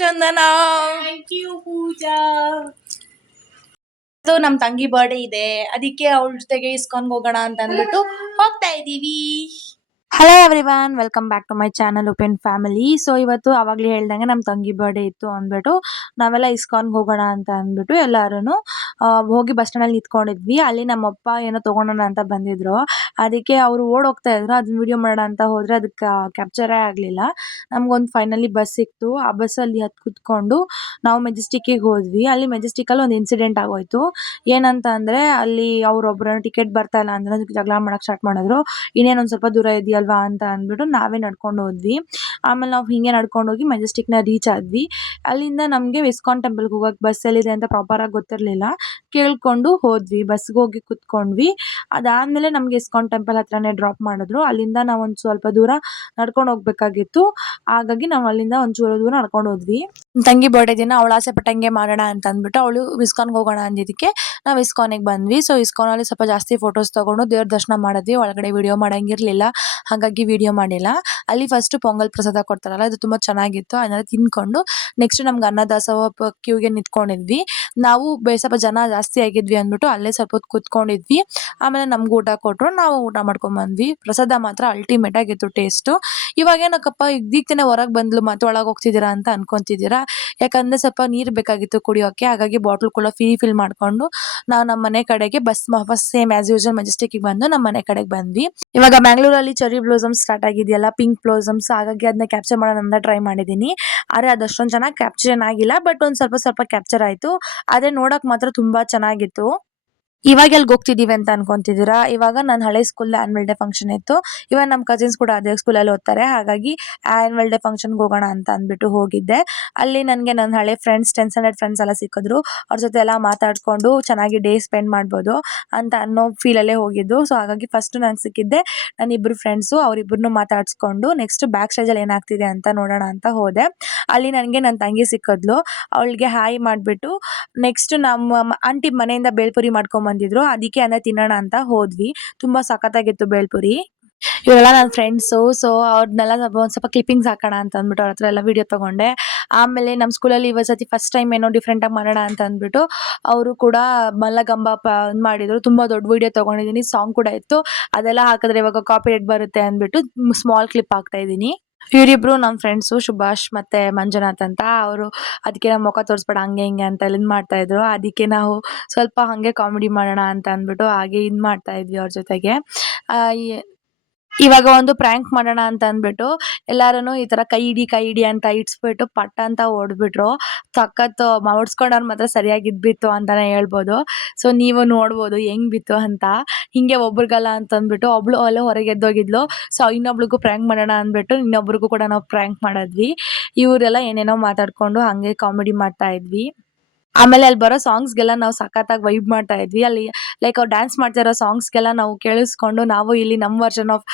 Chandana. Thank you ಪೂಜಾ. ನಮ್ ತಂಗಿ birthday ಇದೆ, ಅದಕ್ಕೆ ಅವಳ ಜೊತೆಗೆ ಇಸ್ಕಾನ್ ಹೋಗೋಣ ಅಂತ ಅಂದ್ಬಿಟ್ಟು ಹೋಗ್ತಾ ಇದೀವಿ. Hello everyone, welcome back to my channel open family. So ಇವತ್ತು ಅವಾಗಲೇ ಹೇಳ್ದಂಗೆ ನಮ್ಮ ತಂಗಿ ಬರ್ಡೇ ಇತ್ತು ಅಂದ್ಬಿಟ್ಟು ನಾವೆಲ್ಲ ಇಸ್ಕಾನ್ಗೆ ಹೋಗೋಣ ಅಂತ ಅಂದ್ಬಿಟ್ಟು ಎಲ್ಲರೂ ಹೋಗಿ ಬಸ್ ಸ್ಟ್ಯಾಂಡಲ್ಲಿ ನಿಂತ್ಕೊಂಡಿದ್ವಿ. ಅಲ್ಲಿ ನಮ್ಮಪ್ಪ ಏನೋ ತೊಗೊಳೋಣ ಅಂತ ಬಂದಿದ್ರು, ಅದಕ್ಕೆ ಅವರು ಓಡೋಗ್ತಾ ಇದ್ರು. ಅದನ್ನ ವಿಡಿಯೋ ಮಾಡೋಣ ಅಂತ ಹೋದರೆ ಅದಕ್ಕೆ ಕ್ಯಾಪ್ಚರೇ ಆಗಲಿಲ್ಲ. ನಮಗೊಂದು ಫೈನಲಿ ಬಸ್ ಸಿಕ್ತು. ಆ ಬಸ್ಸಲ್ಲಿ ಹತ್ತು ಕುತ್ಕೊಂಡು ನಾವು ಮೆಜೆಸ್ಟಿಕ್ಕಿಗೆ ಹೋದ್ವಿ. ಅಲ್ಲಿ ಮೆಜೆಸ್ಟಿಕಲ್ಲಿ ಒಂದು ಇನ್ಸಿಡೆಂಟ್ ಆಗೋಯ್ತು. ಏನಂತ ಅಂದರೆ ಅಲ್ಲಿ ಅವರೊಬ್ಬರನ್ನ ಟಿಕೆಟ್ ಬರ್ತಾ ಇಲ್ಲ ಅಂದ್ರೆ ಅದಕ್ಕೆ ಜಗಳ ಮಾಡೋಕ್ಕೆ ಸ್ಟಾರ್ಟ್ ಮಾಡಿದ್ರು. ಇನ್ನೇನೊಂದು ಸ್ವಲ್ಪ ದೂರ ಇದೆಯಲ್ವಾ ಅಂತ ಅಂದ್ಬಿಟ್ಟು ನಾವೇ ನಡ್ಕೊಂಡು ಹೋದ್ವಿ. ಆಮೇಲೆ ನಾವು ಹಿಂಗೆ ನಡ್ಕೊಂಡು ಹೋಗಿ ಮೆಜೆಸ್ಟಿಕ್ನ ರೀಚ್ ಆದ್ವಿ. ಅಲ್ಲಿಂದ ನಮಗೆ ಇಸ್ಕಾನ್ ಟೆಂಪಲ್ಗೆ ಹೋಗೋಕ್ಕೆ ಬಸ್ ಎಲ್ಲಿದೆ ಅಂತ ಪ್ರಾಪರಾಗಿ ಗೊತ್ತಿರಲಿಲ್ಲ. ಕೇಳ್ಕೊಂಡು ಹೋದ್ವಿ, ಬಸ್ಗೆ ಹೋಗಿ ಕುತ್ಕೊಂಡ್ವಿ. ಅದಾದಮೇಲೆ ನಮಗೆ ಇಸ್ಕಾನ್ ಟೆಂಪಲ್ ಹತ್ರನೇ ಡ್ರಾಪ್ ಮಾಡಿದ್ರು. ಅಲ್ಲಿಂದ ನಾವು ಒಂದು ಸ್ವಲ್ಪ ದೂರ ನಡ್ಕೊಂಡು ಹೋಗ್ಬೇಕಾಗಿತ್ತು. ಹಾಗಾಗಿ ನಾವು ಅಲ್ಲಿಂದ ಒಂಚೂರು ದೂರ ನಡ್ಕೊಂಡು ಹೋದ್ವಿ. ತಂಗಿ ಬರ್ಡೇ ದಿನ ಅವಳು ಆಸೆ ಪಟ್ಟಂಗೆ ಮಾಡೋಣ ಅಂತ ಅಂದ್ಬಿಟ್ಟು ಅವಳು ಇಸ್ಕಾನ್ಗೆ ಹೋಗೋಣ ಅಂದಿದ್ದಕ್ಕೆ ನಾವು ಇಸ್ಕಾನಿಗೆ ಬಂದ್ವಿ. ಸೊ ಇಸ್ಕಾನಲ್ಲಿ ಸ್ವಲ್ಪ ಜಾಸ್ತಿ ಫೋಟೋಸ್ ತೊಗೊಂಡು ದೇವ್ರ ದರ್ಶನ ಮಾಡಿದ್ವಿ. ಒಳಗಡೆ ವಿಡಿಯೋ ಮಾಡೋಂಗಿರಲಿಲ್ಲ, ಹಾಗಾಗಿ ವಿಡಿಯೋ ಮಾಡಿಲ್ಲ. ಅಲ್ಲಿ ಫಸ್ಟ್ ಪೊಂಗಲ್ ಪ್ರಸಾದ ಕೊಡ್ತಾರಲ್ಲ, ಅದು ತುಂಬ ಚೆನ್ನಾಗಿತ್ತು. ಅದನ್ನೆಲ್ಲ ತಿನ್ಕೊಂಡು ನೆಕ್ಸ್ಟ್ ನಮ್ಗೆ ಅನ್ನದಾಸೋಹ ಕ್ಯೂಗೆ ನಿಂತ್ಕೊಂಡಿದ್ವಿ. ನಾವು ಸ್ವಲ್ಪ ಜನ ಜಾಸ್ತಿ ಆಗಿದ್ವಿ ಅಂದ್ಬಿಟ್ಟು ಅಲ್ಲೇ ಸ್ವಲ್ಪ ಹೊತ್ತು ಕೂತ್ಕೊಂಡಿದ್ವಿ. ಆಮೇಲೆ ನಮ್ಗೆ ಊಟ ಕೊಟ್ಟರು, ನಾವು ಊಟ ಮಾಡ್ಕೊಂಡ್ಬಂದ್ವಿ. ಪ್ರಸಾದ ಮಾತ್ರ ಅಲ್ಟಿಮೇಟ್ ಆಗಿತ್ತು ಟೇಸ್ಟು. ಇವಾಗ ಏನಕ್ಕಪ್ಪ ಇದೀಗ್ತಾನೆ ಹೊರಗೆ ಬಂದ್ಲು ಮತ್ತೆ ಒಳಗೆ ಹೋಗ್ತಿದ್ದೀರಾ ಅಂತ ಅನ್ಕೊಂತಿದ್ದೀರಾ, ಯಾಕಂದರೆ ಸ್ವಲ್ಪ ನೀರು ಬೇಕಾಗಿತ್ತು ಕುಡಿಯೋಕ್ಕೆ. ಹಾಗಾಗಿ ಬಾಟ್ಲ್ ಕೂಡ ಫಿಲ್ ಮಾಡಿಕೊಂಡು ನಾವು ನಮ್ಮ ಮನೆ ಕಡೆಗೆ ಬಸ್ ಸೇಮ್ ಆ್ಯಸ್ ಯೂಶುವಲ್ ಮೆಜೆಸ್ಟಿಕ್ಕಿಗೆ ಬಂದು ನಮ್ಮ ಮನೆ ಕಡೆಗೆ ಬಂದ್ವಿ. ಇವಾಗ ಬ್ಯಾಂಗ್ಳೂರಲ್ಲಿ ಚೆರಿ ಬ್ಲೋಸಮ್ಸ್ ಸ್ಟಾರ್ಟ್ ಆಗಿದೆಯಲ್ಲ, ಪಿಂಕ್ ಬ್ಲೋಸಮ್ಸ್, ಹಾಗಾಗಿ ಅದನ್ನ ಕ್ಯಾಪ್ಚರ್ ಮಾಡೋಣ ಅಂತ ಟ್ರೈ ಮಾಡಿದ್ದೀನಿ. ಆದರೆ ಅದಷ್ಟೊಂದು ಚೆನ್ನಾಗಿ ಕ್ಯಾಪ್ಚರ್ ಏನಾಗಿಲ್ಲ, ಬಟ್ ಒಂದು ಸ್ವಲ್ಪ ಕ್ಯಾಪ್ಚರ್ ಆಯಿತು. ಆದರೆ ನೋಡೋಕೆ ಮಾತ್ರ ತುಂಬ ಚೆನ್ನಾಗಿತ್ತು. ಇವಾಗ ಎಲ್ಲಿಗೆ ಹೋಗ್ತಿದ್ದೀವಿ ಅಂತ ಅನ್ಕೊಂತಿದ್ದೀರಾ, ಇವಾಗ ನನ್ನ ಹಳೆ ಸ್ಕೂಲ್ ಆ್ಯನ್ಯುವಲ್ ಡೇ ಫಂಕ್ಷನ್ ಇತ್ತು. ಇವಾಗ ನಮ್ಮ ಕಸಿನ್ಸ್ ಕೂಡ ಅದೇ ಸ್ಕೂಲಲ್ಲಿ ಓದ್ತಾರೆ, ಹಾಗಾಗಿ ಆ್ಯನ್ಯುವಲ್ ಡೇ ಫಂಕ್ಷನ್ಗೆ ಹೋಗೋಣ ಅಂತ ಅಂದ್ಬಿಟ್ಟು ಹೋಗಿದ್ದೆ. ಅಲ್ಲಿ ನನಗೆ ನನ್ನ ಹಳೆ ಫ್ರೆಂಡ್ಸ್ 10 ಸ್ಟ್ಯಾಂಡರ್ಡ್ ಫ್ರೆಂಡ್ಸ್ ಎಲ್ಲ ಸಿಕ್ಕಿದ್ರು. ಅವ್ರ ಜೊತೆ ಎಲ್ಲ ಮಾತಾಡಿಕೊಂಡು ಚೆನ್ನಾಗಿ ಡೇ ಸ್ಪೆಂಡ್ ಮಾಡ್ಬೋದು ಅಂತ ಅನ್ನೋ ಫೀಲಲ್ಲೇ ಹೋಗಿದ್ದು. ಸೊ ಹಾಗಾಗಿ ಫಸ್ಟು ನನಗೆ ಸಿಕ್ಕಿದ್ದೆ ನನ್ನ ಇಬ್ಬರು ಫ್ರೆಂಡ್ಸು, ಅವರಿಬ್ಬರನ್ನೂ ಮಾತಾಡಿಸ್ಕೊಂಡು ನೆಕ್ಸ್ಟ್ ಬ್ಯಾಕ್ ಸ್ಟೇಜಲ್ಲಿ ಏನಾಗ್ತಿದೆ ಅಂತ ನೋಡೋಣ ಅಂತ ಹೋದೆ. ಅಲ್ಲಿ ನನಗೆ ನನ್ನ ತಂಗಿ ಸಿಕ್ಕಿದ್ಲು. ಅವಳಿಗೆ ಹಾಯ್ ಮಾಡಿಬಿಟ್ಟು ನೆಕ್ಸ್ಟ್ ನಮ್ಮ ಆಂಟಿ ಮನೆಯಿಂದ ಬೇಲ್ಪುರಿ ಮಾಡ್ಕೊಂಬಂದಿದ್ರು, ಅದಕ್ಕೆ ಅನ್ನ ತಿನ್ನೋಣ ಅಂತ ಹೋದ್ವಿ. ತುಂಬ ಸಖತ್ತಾಗಿತ್ತು ಬೇಲ್ಪುರಿ. ಇವರೆಲ್ಲ ನನ್ನ ಫ್ರೆಂಡ್ಸು. ಸೊ ಅವ್ರನ್ನೆಲ್ಲ ಒಂದು ಸ್ವಲ್ಪ ಕ್ಲಿಪ್ಪಿಂಗ್ಸ್ ಹಾಕೋಣ ಅಂತ ಅಂದ್ಬಿಟ್ಟು ಅವ್ರ ಹತ್ರ ಎಲ್ಲ ವೀಡಿಯೋ ತೊಗೊಂಡೆ. ಆಮೇಲೆ ನಮ್ಮ ಸ್ಕೂಲಲ್ಲಿ ಇವತ್ತು ಫಸ್ಟ್ ಟೈಮ್ ಏನೋ ಡಿಫ್ರೆಂಟಾಗಿ ಮಾಡೋಣ ಅಂತ ಅಂದ್ಬಿಟ್ಟು ಅವರು ಕೂಡ ಮಲ್ಲಗಂಬ ಮಾಡಿದರು. ತುಂಬ ದೊಡ್ಡ ವೀಡಿಯೋ ತೊಗೊಂಡಿದ್ದೀನಿ, ಸಾಂಗ್ ಕೂಡ ಇತ್ತು. ಅದೆಲ್ಲ ಹಾಕಿದ್ರೆ ಇವಾಗ ಕಾಪಿರೈಟ್ ಬರುತ್ತೆ ಅಂದ್ಬಿಟ್ಟು ಸ್ಮಾಲ್ ಕ್ಲಿಪ್ ಹಾಕ್ತಾಯಿದ್ದೀನಿ. ಇವರಿಬ್ರು ನಮ್ಮ ಫ್ರೆಂಡ್ಸು ಸುಭಾಷ್ ಮತ್ತು ಮಂಜುನಾಥ್ ಅಂತ. ಅವರು ಅದಕ್ಕೆ ನಮ್ಮ ಮುಖ ತೋರಿಸ್ಬೇಡ ಹಂಗೆ ಹಿಂಗೆ ಅಂತ ಎಲ್ಲ ಮಾಡ್ತಾಯಿದ್ರು. ಅದಕ್ಕೆ ನಾವು ಸ್ವಲ್ಪ ಹಾಗೆ ಕಾಮಿಡಿ ಮಾಡೋಣ ಅಂತ ಅಂದ್ಬಿಟ್ಟು ಹಾಗೆ ಮಾಡ್ತಾಯಿದ್ವಿ ಅವ್ರ ಜೊತೆಗೆ. ಇವಾಗ ಒಂದು ಪ್ರ್ಯಾಂಕ್ ಮಾಡೋಣ ಅಂತ ಅಂದ್ಬಿಟ್ಟು ಎಲ್ಲರೂ ಈ ಥರ ಕೈ ಇಡಿ ಅಂತ ಇಡ್ಸ್ಬಿಟ್ಟು ಪಟ್ಟ ಅಂತ ಹೊಡೆದ್ಬಿಟ್ರು. ಸಖತ್ತು ಓಡಿಸ್ಕೊಂಡವ್ರು ಮಾತ್ರ ಸರಿಯಾಗಿ ಬಿತ್ತು ಅಂತಲೇ ಹೇಳ್ಬೋದು. ಸೊ ನೀವು ನೋಡ್ಬೋದು ಹೆಂಗೆ ಬಿತ್ತು ಅಂತ. ಹಿಂಗೆ ಒಬ್ರಿಗಲ್ಲ ಅಂತಂದ್ಬಿಟ್ಟು ಒಬ್ಳು ಅಲ್ಲೇ ಹೊರಗೆ ಎದ್ದೋಗಿದ್ಲು. ಸೊ ಇನ್ನೊಬ್ಳಿಗೂ ಪ್ರ್ಯಾಂಕ್ ಮಾಡೋಣ ಅಂದ್ಬಿಟ್ಟು ಇನ್ನೊಬ್ರಿಗೂ ಕೂಡ ನಾವು ಪ್ರ್ಯಾಂಕ್ ಮಾಡಿದ್ವಿ. ಇವರೆಲ್ಲ ಏನೇನೋ ಮಾತಾಡಿಕೊಂಡು ಹಾಗೆ ಕಾಮಿಡಿ ಮಾಡ್ತಾಯಿದ್ವಿ. ಆಮೇಲೆ ಅಲ್ಲಿ ಬರೋ ಸಾಂಗ್ಸ್ಗೆಲ್ಲ ನಾವು ಸಖತ್ತಾಗಿ ವೈಬ್ ಮಾಡ್ತಾ ಇದ್ವಿ. ಅಲ್ಲಿ ಲೈಕ್ ಅವ್ರು ಡ್ಯಾನ್ಸ್ ಮಾಡ್ತಾ ಇರೋ ಸಾಂಗ್ಸ್ಗೆಲ್ಲ ನಾವು ಕೇಳಿಸ್ಕೊಂಡು ನಾವು ಇಲ್ಲಿ ನಮ್ಮ ವರ್ಷನ್ ಆಫ್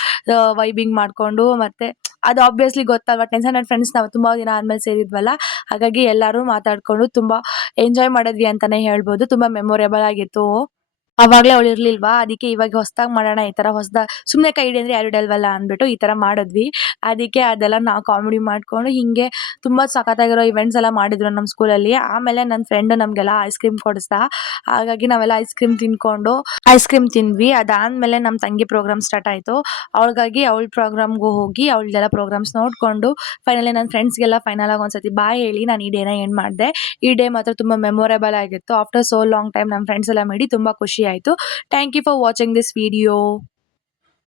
ವೈಬಿಂಗ್ ಮಾಡಿಕೊಂಡು, ಮತ್ತು ಅದು ಆಬ್ವಿಯಸ್ಲಿ ಗೊತ್ತಲ್ವ 10 ಸ್ಟ್ಯಾಂಡರ್ಡ್ ಫ್ರೆಂಡ್ಸ್ ನಾವು ತುಂಬ ದಿನ ಆದಮೇಲೆ ಸೇರಿದ್ವಲ್ಲ, ಹಾಗಾಗಿ ಎಲ್ಲರೂ ಮಾತಾಡಿಕೊಂಡು ತುಂಬ ಎಂಜಾಯ್ ಮಾಡಿದ್ವಿ ಅಂತಲೇ ಹೇಳ್ಬೋದು. ತುಂಬ ಮೆಮೊರೇಬಲ್ ಆಗಿತ್ತು. ಆವಾಗಲೇ ಅವಳು ಇರಲಿಲ್ವಾ, ಅದಕ್ಕೆ ಇವಾಗ ಹೊಸ್ದಾಗಿ ಮಾಡೋಣ, ಈ ಥರ ಸುಮ್ಮನೆ ಕೈ ಹಿಡಿ ಅಂದರೆ ಯಾರು ಇಡಲ್ವಲ್ಲ ಅಂದ್ಬಿಟ್ಟು ಈ ಥರ ಮಾಡಿದ್ವಿ. ಅದಕ್ಕೆ ಅದೆಲ್ಲ ನಾವು ಕಾಮಿಡಿ ಮಾಡಿಕೊಂಡು ಹೀಗೆ ತುಂಬ ಸಖತ್ತಾಗಿರೋ ಇವೆಂಟ್ಸ್ ಎಲ್ಲ ಮಾಡಿದ್ರು ನಮ್ಮ ಸ್ಕೂಲಲ್ಲಿ. ಆಮೇಲೆ ನನ್ನ ಫ್ರೆಂಡು ನಮಗೆಲ್ಲ ಐಸ್ ಕ್ರೀಮ್ ಕೊಡಿಸ್ದ, ಹಾಗಾಗಿ ನಾವೆಲ್ಲ ಐಸ್ ಕ್ರೀಮ್ ತಿಂದ್ವಿ. ಅದಾದಮೇಲೆ ನಮ್ಮ ತಂಗಿ ಪ್ರೋಗ್ರಾಮ್ ಸ್ಟಾರ್ಟ್ ಆಯಿತು. ಅವಳಿಗಾಗಿ ಅವಳ ಪ್ರೋಗ್ರಾಮ್ಗೂ ಹೋಗಿ ಅವಳದೆಲ್ಲ ಪ್ರೋಗ್ರಾಮ್ಸ್ ನೋಡಿಕೊಂಡು ಫೈನಲಿ ನನ್ನ ಫ್ರೆಂಡ್ಸ್ಗೆಲ್ಲ ಫೈನಲಾಗಿ ಒಂದ್ಸತಿ ಬಾಯ್ ಹೇಳಿ ನಾನು ಈ ಡೇನ ಎಂಡ್ ಮಾಡಿದೆ. ಈ ಡೇ ಮಾತ್ರ ತುಂಬ ಮೆಮೊರೇಬಲ್ ಆಗಿತ್ತು. ಆಫ್ಟರ್ ಸೋ ಲಾಂಗ್ ಟೈಮ್ ನಮ್ಮ ಫ್ರೆಂಡ್ಸ್ ಎಲ್ಲ ಮಾಡಿ ತುಂಬ ಖುಷಿ ಆಯಿತು. Thank you for watching this video.